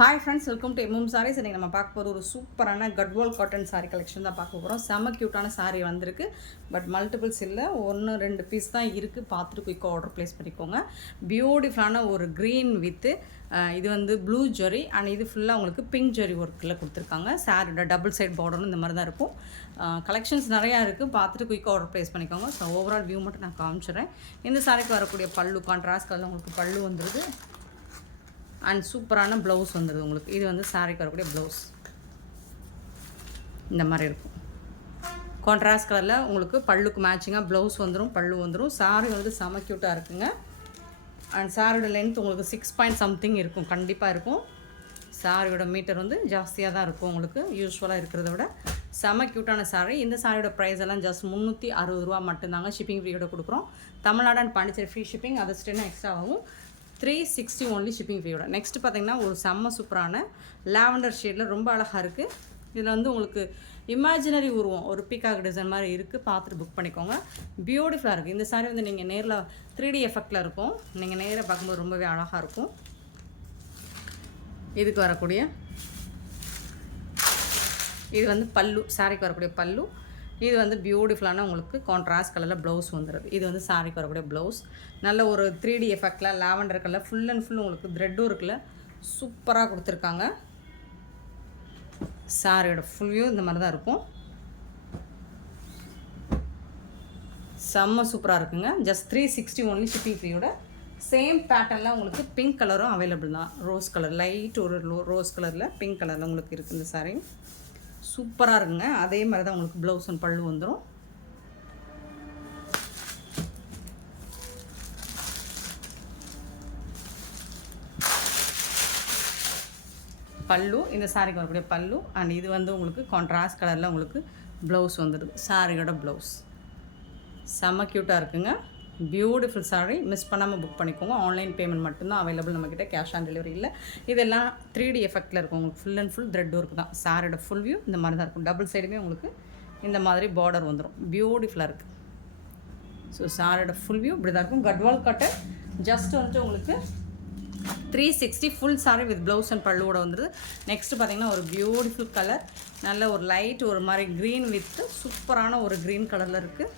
Hi friends, welcome to MM sarees. இன்றைக்கி நம்ம பார்க்க போகிற ஒரு சூப்பரான கட்வால் காட்டன் சாரீ கலெக்ஷன் தான் பார்க்க போகிறோம். செம்ம க்யூட்டான சாரீ வந்திருக்கு. பட் மல்டிபிள்ஸ் இல்லை, 1-2 பீஸ் தான் இருக்குது. பார்த்துட்டு குயிக்காக ஆர்டர் ப்ளேஸ் பண்ணிக்கோங்க. பியூட்டிஃபுல்லான ஒரு க்ரீன் வித்து இது வந்து ப்ளூ ஜெரி அண்ட் இது ஃபுல்லாக உங்களுக்கு பிங்க் ஜெரி ஒர்க்கில் கொடுத்துருக்காங்க. சாரியோட டபுள் சைட் பார்டரும் இந்த மாதிரி தான் இருக்கும். கலெக்ஷன்ஸ் நிறையா இருக்குது. பார்த்துட்டு குயிக்காக ஆர்டர் ப்ளேஸ் பண்ணிக்கோங்க. ஸோ ஓவரால் வியூ மட்டும் நான் காமிச்சிடுறேன். இந்த சாரிக்கு வரக்கூடிய பல்லு கான்ட்ராஸ்ட் கலரில் உங்களுக்கு பல்லு வந்துடுது. அண்ட் சூப்பரான ப்ளவுஸ் வந்துடுது உங்களுக்கு. இது வந்து சாரிக்கு வரக்கூடிய ப்ளவுஸ் இந்த மாதிரி இருக்கும். கான்ட்ராஸ்ட் கலரில் உங்களுக்கு பல்லுக்கு மேட்சிங்காக ப்ளவுஸ் வந்துடும், பல்லு வந்துடும். சாரி வந்து செம க்யூட்டாக இருக்குங்க. அண்ட் சாரியோட லென்த் உங்களுக்கு 6 பாயிண்ட் சம்திங் இருக்கும், கண்டிப்பாக இருக்கும். சாரியோட மீட்டர் வந்து ஜாஸ்தியாக தான் இருக்கும் உங்களுக்கு யூஸ்வலாக இருக்கிறத விட. செம க்யூட்டான சாரி. இந்த சாரியோட ப்ரைஸ் எல்லாம் ஜஸ்ட் 360 ரூபா மட்டும்தாங்க. ஷிப்பிங் ஃப்ரீயோட கொடுக்குறோம். Tamil Nadu and Pondicherry free shipping, அது ஸ்டென்னா எக்ஸ்ட்ரா ஆகும். 360 ஒன்லி ஷிப்பிங் ஃப்ரீயோட. நெக்ஸ்ட் பார்த்திங்கன்னா ஒரு செம்ம சூப்பரான லாவெண்டர் ஷேடில் ரொம்ப அழகாக இருக்குது. இதில் வந்து உங்களுக்கு இமேஜினரி உருவம் ஒரு பீகாக் டிசைன் மாதிரி இருக்குது. பார்த்துட்டு புக் பண்ணிக்கோங்க. பியூட்டிஃபுல்லாக இருக்குது. இந்த சாரீ வந்து நீங்கள் நேரில் 3D எஃபெக்டில் இருக்கும். நீங்கள் நேராக பார்க்கும்போது ரொம்பவே அழகாக இருக்கும். இதுக்கு வரக்கூடிய இது வந்து பல்லு, சாரிக்கு வரக்கூடிய பல்லு. இது வந்து பியூட்டிஃபுல்லான உங்களுக்கு கான்ட்ராஸ்ட் கலரில் ப்ளவுஸ் வந்துடுது. இது வந்து சாரிக்கு வரக்கூடிய ப்ளவுஸ். நல்ல ஒரு 3D எஃபெக்டில் lavender colour full and full உங்களுக்கு த்ரெட்டும் இருக்குல்ல, சூப்பராக கொடுத்துருக்காங்க. சாரியோட ஃபுல் வியூ இந்த மாதிரி தான் இருக்கும். செம்ம சூப்பராக இருக்குங்க. ஜஸ்ட் 360 ஒன்லி ஷிப்பிங் ஃப்ரீயோட. சேம் பேட்டர்னில் உங்களுக்கு பிங்க் கலரும் அவைலபிள் தான். ரோஸ் கலர், லைட் ஒரு ரோஸ் கலரில் பிங்க் கலரில் உங்களுக்கு இருக்குது இந்த சாரீ. சூப்பராக இருக்குங்க. அதே மாதிரி தான் உங்களுக்கு ப்ளவுஸ் அண்ட் பல்லு வந்துடும். பல்லு இந்த சாரிக்கு வரக்கூடிய பல்லு. அண்ட் இது வந்து உங்களுக்கு கான்ட்ராஸ்ட் கலரில் உங்களுக்கு ப்ளவுஸ் வந்துடுது. சாரியோட ப்ளவுஸ் செம்ம க்யூட்டாக இருக்குங்க. பியூட்டிஃபுல் சாரீ. மிஸ் பண்ணாமல் புக் பண்ணிக்கோங்க. ஆன்லைன் பேமெண்ட் மட்டும்தான் அவைலபிள் நம்மக்கிட்ட, கேஷ் ஆன் டெலிவரி இல்லை. இதெல்லாம் 3D எஃபெக்டில் இருக்கும் உங்களுக்கு. Full and full thread work தான். சாரியோட ஃபுல் வியூ இந்த மாதிரி தான் இருக்கும். டபுள் சைடுமே உங்களுக்கு இந்த மாதிரி பார்டர் வந்துடும். பியூட்டிஃபுல்லாக இருக்குது. ஸோ சாரியோட ஃபுல் வியூ இப்படி தான் இருக்கும். கட்வால் காட்டன் ஜஸ்ட் வந்துட்டு உங்களுக்கு 360 full sari with blouse and பல்லுவோட வந்துடுது. நெக்ஸ்ட்டு பார்த்திங்கன்னா ஒரு பியூட்டிஃபுல் கலர், நல்ல ஒரு லைட் ஒரு மாதிரி க்ரீன் வித் சூப்பரான ஒரு க்ரீன் கலரில் இருக்குது.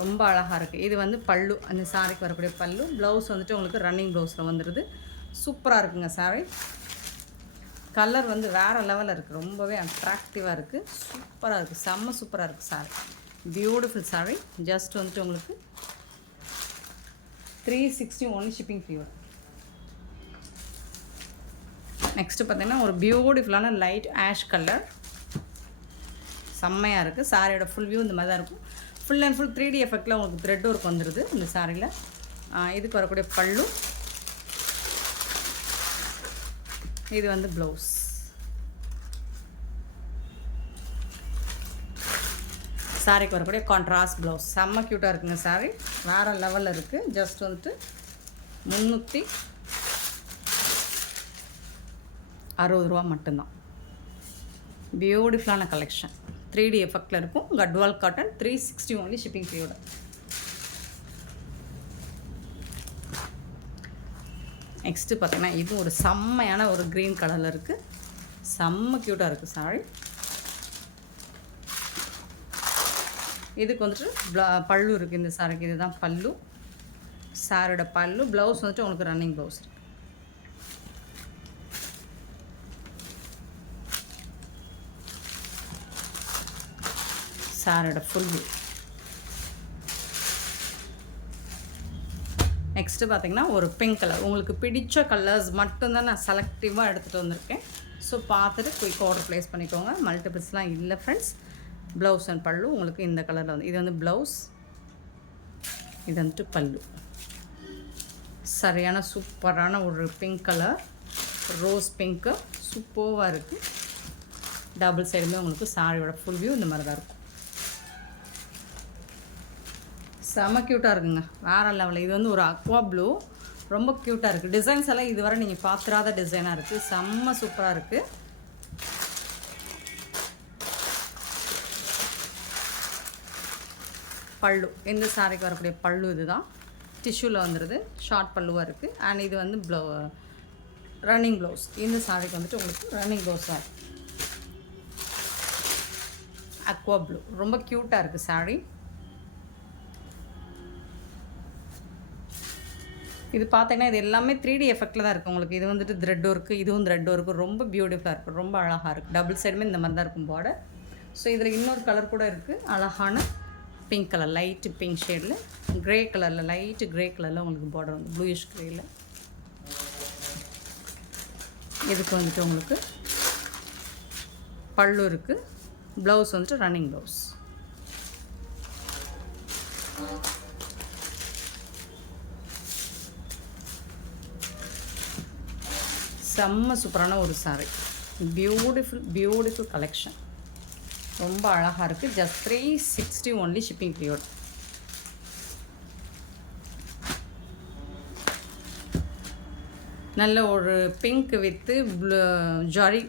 ரொம்ப அழகாக இருக்குது. இது வந்து பல்லு, அந்த சாரிக்கு வரக்கூடிய பல்லு. ப்ளவுஸ் வந்துட்டு உங்களுக்கு ரன்னிங் ப்ளவுஸில் வந்துடுது. சூப்பராக இருக்குங்க சாரி. கலர் வந்து வேறு லெவலில் இருக்குது. ரொம்பவே அட்ராக்டிவாக இருக்குது. சூப்பராக இருக்குது. செம்ம சூப்பராக இருக்குது சாரி. Beautiful sorry. ஜஸ்ட் வந்துட்டு உங்களுக்கு 360 ஒன்லி ஷிப்பிங் ஃப்ரீயோட. நெக்ஸ்ட்டு பார்த்திங்கன்னா ஒரு பியூட்டிஃபுல்லான லைட் ஆஷ் கலர். செம்மையாக இருக்குது. சாரியோட ஃபுல் வியூ இந்த மாதிரி தான் இருக்கும். ஃபுல் அண்ட் ஃபுல் 3D எஃபெக்டில் உங்களுக்கு த்ரெட் ஒர்க் வந்துடுது இந்த சாரியில். இதுக்கு வரக்கூடிய பல்லு. இது வந்து ப்ளவுஸ். சாரிக்கு வரக்கூடிய கான்ட்ராஸ்ட் ப்ளவுஸ். செம்ம க்யூட்டாக இருக்குங்க சாரி. வேறு லெவலில் இருக்குது. ஜஸ்ட் வந்துட்டு 360 ரூபா மட்டும்தான். பியூட்டிஃபுல்லான கலெக்ஷன். 3D எஃபெக்டில் இருக்கும். கட்வால் காட்டன் 360 ஒன்லி ஷிப்பிங் ஃப்ரீயோட. நெக்ஸ்ட்டு பார்த்திங்கன்னா இது ஒரு செம்மையான ஒரு க்ரீன் கலரில் இருக்குது. செம்ம க்யூட்டாக இருக்குது சாரி. இதுக்கு வந்துட்டு பல்லு இருக்குது இந்த சாரிக்கு. இதுதான் பல்லு. சாரியோட பல்லு. ப்ளவுஸ் வந்துட்டு உங்களுக்கு ரன்னிங் ப்ளவுஸ். சாரியோட ஃபுல் வியூ. நெக்ஸ்ட்டு பார்த்திங்கன்னா ஒரு பிங்க் கலர். உங்களுக்கு பிடிச்ச கலர்ஸ் மட்டும்தான் நான் செலக்டிவாக எடுத்துகிட்டு வந்திருக்கேன். ஸோ பார்த்துட்டு குயிக் ஆர்டர் ப்ளேஸ் பண்ணிக்கோங்க. மல்டிபிள்ஸ்லாம் இல்லை ஃப்ரெண்ட்ஸ். ப்ளவுஸ் அண்ட் பல்லு உங்களுக்கு இந்த கலரில் வந்து. இது வந்து ப்ளவுஸ், இது வந்துட்டு பல்லு. சரியான சூப்பரான ஒரு பிங்க் கலர், ரோஸ் பிங்க்கு. சூப்பராக இருக்குது. டபுள் சைடுமே உங்களுக்கு சாரியோட ஃபுல் வியூ இந்த மாதிரி தான் இருக்கும். செம்ம க்யூட்டாக இருக்குங்க. வேறு லெவலில். இது வந்து ஒரு அக்வா ப்ளூ. ரொம்ப க்யூட்டாக இருக்குது. டிசைன்ஸ் எல்லாம் இதுவரை நீங்கள் பார்த்துராத டிசைனாக இருக்குது. செம்ம சூப்பராக இருக்குது. பல்லு, இந்த சாரிக்கு வரக்கூடிய பல்லு இதுதான். டிஷ்யூவில் வந்துடுது, ஷார்ட் பல்லுவாக இருக்குது. அண்ட் இது வந்து ரன்னிங் ப்ளவுஸ். இந்த சாரிக்கு வந்துட்டு உங்களுக்கு ரன்னிங் ப்ளவுஸ் தான். அக்வா ப்ளூ, ரொம்ப க்யூட்டாக இருக்குது சாரீ. இது பார்த்தீங்கன்னா இது எல்லாமே 3D எஃபெக்டில் தான் இருக்குது உங்களுக்கு. இது வந்துட்டு த்ரெட் ஒர்க்கு, இதுவும் த்ரெட் ஒர்க்கு, ரொம்ப பியூட்டிஃபுல்லாக இருக்குது, ரொம்ப அழகாக இருக்குது. டபுள் சைடுமே இந்த மாதிரி தான் இருக்கும் பார்டர். ஸோ இதில் இன்னொரு கலர் கூட இருக்குது, அழகான பிங்க் கலர், லைட்டு பிங்க் ஷேடில், க்ரே கலரில், லைட்டு க்ரே கலரில் உங்களுக்கு பார்டர் வந்து ப்ளூயிஷ் க்ரேயில். இதுக்கு வந்துட்டு உங்களுக்கு பல்லு இருக்குது, ப்ளவுஸ் வந்துட்டு ரன்னிங் ப்ளவுஸ். செம்ம சூப்பரான ஒரு சாரீ, பியூட்டிஃபுல் கலெக்ஷன், ரொம்ப அழகாக இருக்குது. Just 360 only shipping period. நல்ல ஒரு pink with zari,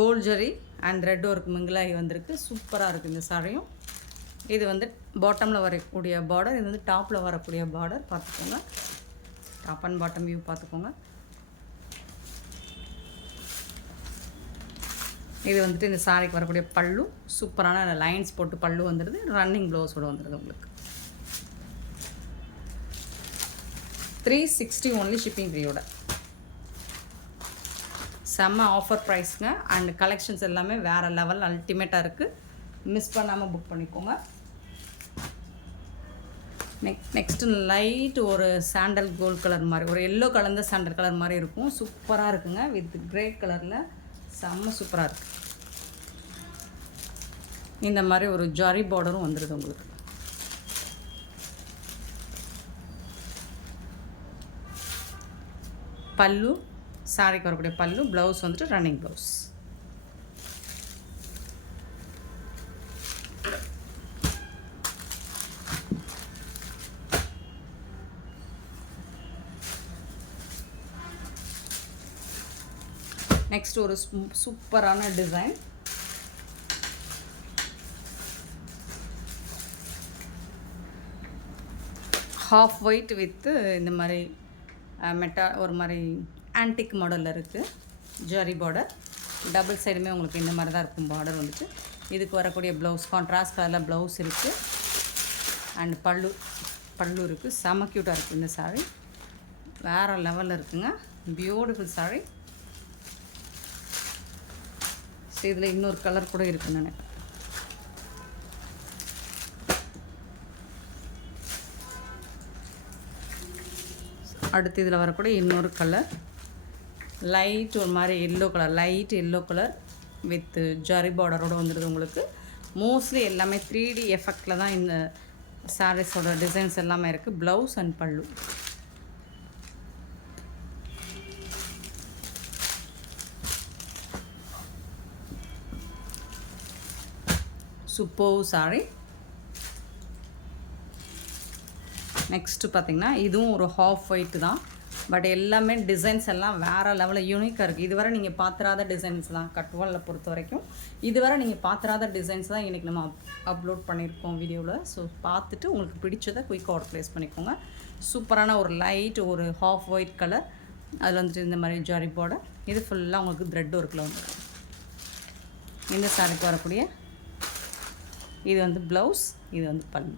gold zari and red work மிங்கிளாகி வந்திருக்கு. சூப்பராக இருக்குது இந்த சாரியும். இது வந்து பாட்டமில் வரக்கூடிய பார்டர், இது வந்து டாப்பில் வரக்கூடிய பார்டர். பார்த்துக்கோங்க, டாப் அண்ட் பாட்டம் வியூ பார்த்துக்கோங்க. இது வந்துட்டு இந்த சாரிக்கு வரக்கூடிய பல்லு, சூப்பரான லைன்ஸ் போட்டு பல்லு வந்துடுது, ரன்னிங் ப்ளவுஸோடு வந்துடுது உங்களுக்கு. 360 ஒன்லி ஷிப்பிங் ஃப்ரீயோட. செம்ம ஆஃபர் ப்ரைஸ்ங்க. அண்ட் கலெக்ஷன்ஸ் எல்லாமே வேறு லெவல் அல்டிமேட்டாக இருக்குது. மிஸ் பண்ணாமல் புக் பண்ணிக்கோங்க. நெக்ஸ்ட்டு லைட் ஒரு சாண்டல் கோல்ட் கலர் மாதிரி, ஒரு எல்லோ கலந்த சாண்டல் கலர் மாதிரி இருக்கும். சூப்பராக இருக்குங்க. வித் கிரே கலரில் செம்ம சூப்பராக இருக்குது. இந்த மாதிரி ஒரு ஜரி பார்டரும் வந்துடுது உங்களுக்கு. பல்லு, சாரிக்கு வரக்கூடிய பல்லு, ப்ளவுஸ் வந்துட்டு ரன்னிங் ப்ளவுஸ். நெக்ஸ்ட் ஒரு சூப்பரான டிசைன், ஹாஃப் ஒயிட் வித்து இந்த மாதிரி ஒரு மாதிரி ஆன்டிக் மாடலில் இருக்குது. ஜரி பார்டர், டபுள் சைடுமே உங்களுக்கு இந்த மாதிரி தான் இருக்கும் பார்டர் வந்துட்டு. இதுக்கு வரக்கூடிய ப்ளவுஸ் கான்ட்ராஸ்ட் கலரில் ப்ளவுஸ் இருக்குது. அண்ட் பல்லு இருக்குது. செம க்யூட்டாக இருக்குது இந்த சாரீ, வேறு லெவலில் இருக்குங்க. பியூட்டிஃபுல் சாரீ. இதில் இன்னொரு கலர் கூட இருக்குன்னு நினைக்கிறேன். அடுத்து இதில் வரக்கூடிய இன்னொரு கலர், லைட் ஒரு மாதிரி yellow colour, light yellow colour with zari பார்டரோடு வந்துடுது உங்களுக்கு. மோஸ்ட்லி எல்லாமே 3D எஃபெக்டில் தான் இந்த சாரீஸோட டிசைன்ஸ் எல்லாமே இருக்குது. ப்ளவுஸ் அண்ட் பல்லு. Super sorry. நெக்ஸ்ட்டு பார்த்திங்கன்னா இதுவும் ஒரு ஹாஃப் ஒயிட் தான், பட் எல்லாமே டிசைன்ஸ் எல்லாம் வேறு லெவலில் யூனிக்காக இருக்குது. இதுவரை நீங்கள் பார்த்துறாத டிசைன்ஸ் தான் கட்வாலில் பொறுத்த வரைக்கும். இதுவரை நீங்கள் பார்த்துறாத டிசைன்ஸ் தான் இன்றைக்கி நம்ம அப்லோட் பண்ணியிருக்கோம் வீடியோவில். ஸோ பார்த்துட்டு உங்களுக்கு பிடிச்சதை குயிக் ஆர்டர் ப்ளேஸ் பண்ணிக்கோங்க. சூப்பரான ஒரு லைட் ஒரு ஹாஃப் ஒயிட் கலர், அதில் வந்துட்டு இந்த மாதிரி ஜரி பார்டர். இது ஃபுல்லாக உங்களுக்கு த்ரெட் ஒர்க்கில் வந்துடும். இந்த சாரிக்கு வரக்கூடிய இது வந்து ப்ளவுஸ், இது வந்து பல்லு.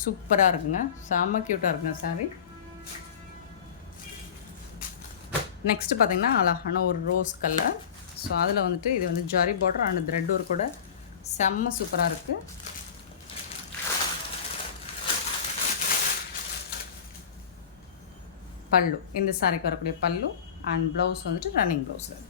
சூப்பராக இருக்குங்க, செம்ம க்யூட்டாக இருக்குங்க சாரி. நெக்ஸ்ட்டு பார்த்திங்கன்னா அழகான ஒரு ரோஸ் கலர். ஸோ அதில் வந்துட்டு இது வந்து zari border and thread work கூட செம்ம சூப்பராக இருக்குது. பல்லு, இந்த சாரிக்கு வரக்கூடிய பல்லு அண்ட் ப்ளவுஸ் வந்துட்டு ரன்னிங் ப்ளவுஸில்.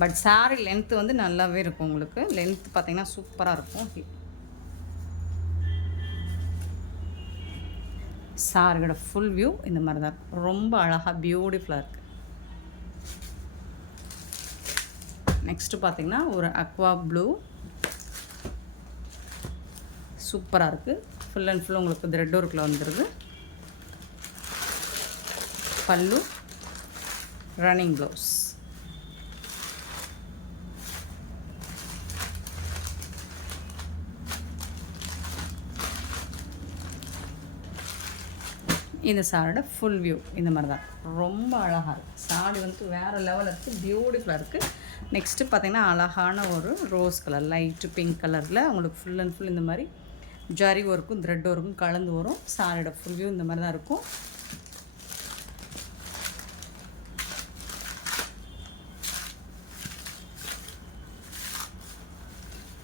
பட் சாரி லென்த்து வந்து நல்லாவே இருக்கும் உங்களுக்கு. லென்த் பார்த்திங்கன்னா சூப்பராக இருக்கும். சாரியோட ஃபுல் வியூ இந்த மாதிரி தான் இருக்கும். ரொம்ப அழகாக பியூட்டிஃபுல்லாக இருக்குது. நெக்ஸ்ட்டு பார்த்திங்கன்னா ஒரு அக்வா ப்ளூ, சூப்பராக இருக்குது. ஃபுல் அண்ட் ஃபுல் உங்களுக்கு த்ரெட் ஒர்க்கில் வந்துடுது. பல்லு, ரன்னிங் ப்ளவுஸ். இந்த சாரியோட ஃபுல் வியூ இந்த மாதிரி தான் ரொம்ப அழகாக இருக்குது. சாரி வந்து வேறு லெவலில் இருக்குது, பியூட்டிஃபுல்லாக இருக்குது. நெக்ஸ்ட்டு பார்த்திங்கன்னா அழகான ஒரு ரோஸ் கலர், லைட்டு பிங்க் கலரில் உங்களுக்கு ஃபுல் அண்ட் ஃபுல் இந்த மாதிரி ஜரி ஒர்க்கும் த்ரெட் ஒர்க்கும் கலந்து வரும். சாரியோட ஃபுல் வியூ இந்த மாதிரி தான் இருக்கும்.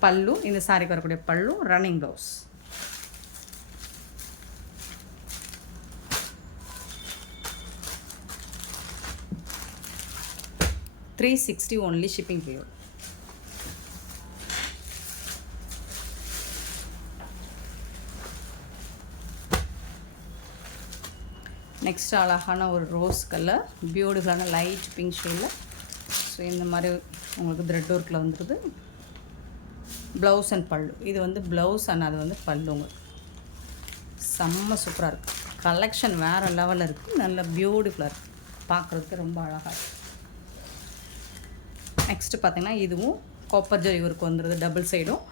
பல்லு, இந்த சாரிக்கு வரக்கூடிய பல்லு, running blouse. $360 only shipping period. Next அழகான ஒரு ரோஸ் கலர், பியூட்டிஃபுல்லான லைட் பிங்க் ஷேடில். ஸோ இந்த மாதிரி உங்களுக்கு த்ரெட் ஒர்க்கில் வந்துடுது. ப்ளவுஸ் அண்ட் பல்லு, இது வந்து ப்ளவுஸ் அண்ட் அது வந்து பல்லு. உங்களுக்கு செம்ம சூப்பராக இருக்குது. கலெக்ஷன் வேறு லெவலில் இருக்குது, நல்ல பியூட்டிஃபுல்லாக இருக்குது, பார்க்குறதுக்கு ரொம்ப அழகாக இருக்குது. நெக்ஸ்ட்டு பார்த்திங்கன்னா இதுவும் காப்பர் ஜரி ஒர்க் வந்துடுது, டபுள் சைடும்.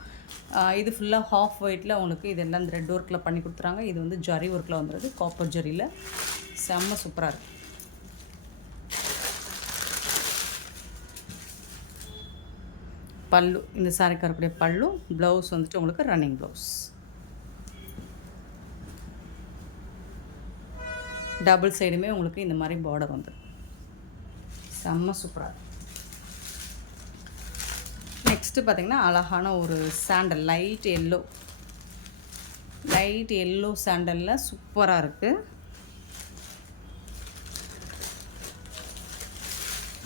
இது ஃபுல்லாக ஹாஃப் ஒயிட்டில் உங்களுக்கு இதெல்லாம் த்ரெட் ஒர்க்கில் பண்ணி கொடுத்துறாங்க. இது வந்து ஜரி ஒர்க்கில் வந்துடுது, காப்பர் ஜரியில். செம்ம சூப்பராக இருக்குது. பல்லு, இந்த சாரிக்கு வரக்கூடிய பல்லு. ப்ளவுஸ் வந்துட்டு உங்களுக்கு ரன்னிங் ப்ளவுஸ். டபுள் சைடுமே உங்களுக்கு இந்த மாதிரி பார்டர் வந்துடும். செம்ம சூப்பராக. நெக்ஸ்ட்டு பார்த்திங்கன்னா அழகான ஒரு சாண்டல், லைட் எல்லோ சாண்டலில் சூப்பராக இருக்குது.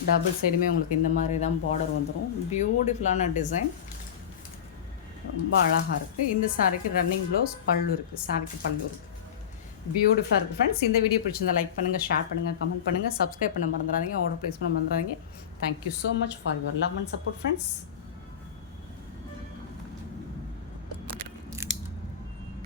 டபுள் சைடுமே உங்களுக்கு இந்த மாதிரி தான் பார்டர் வந்துடும். பியூட்டிஃபுல்லான டிசைன், ரொம்ப அழகாக இருக்குது. இந்த சாரிக்கு ரன்னிங் ப்ளவுஸ், பல்லு இருக்குது. சாரிக்கு பல்லு இருக்குது. பியூட்டிஃபுல்லாக இருக்குது ஃப்ரெண்ட்ஸ். இந்த வீடியோ பிடிச்சிருந்தால் லைக் பண்ணுங்கள், ஷேர் பண்ணுங்கள், கமெண்ட் பண்ணுங்கள், சப்ஸ்கிரைப் பண்ண மறந்துடாதீங்க, ஆர்டர் ப்ளேஸ் பண்ண மறந்துடாதீங்க. Thank you so much for your love and support friends.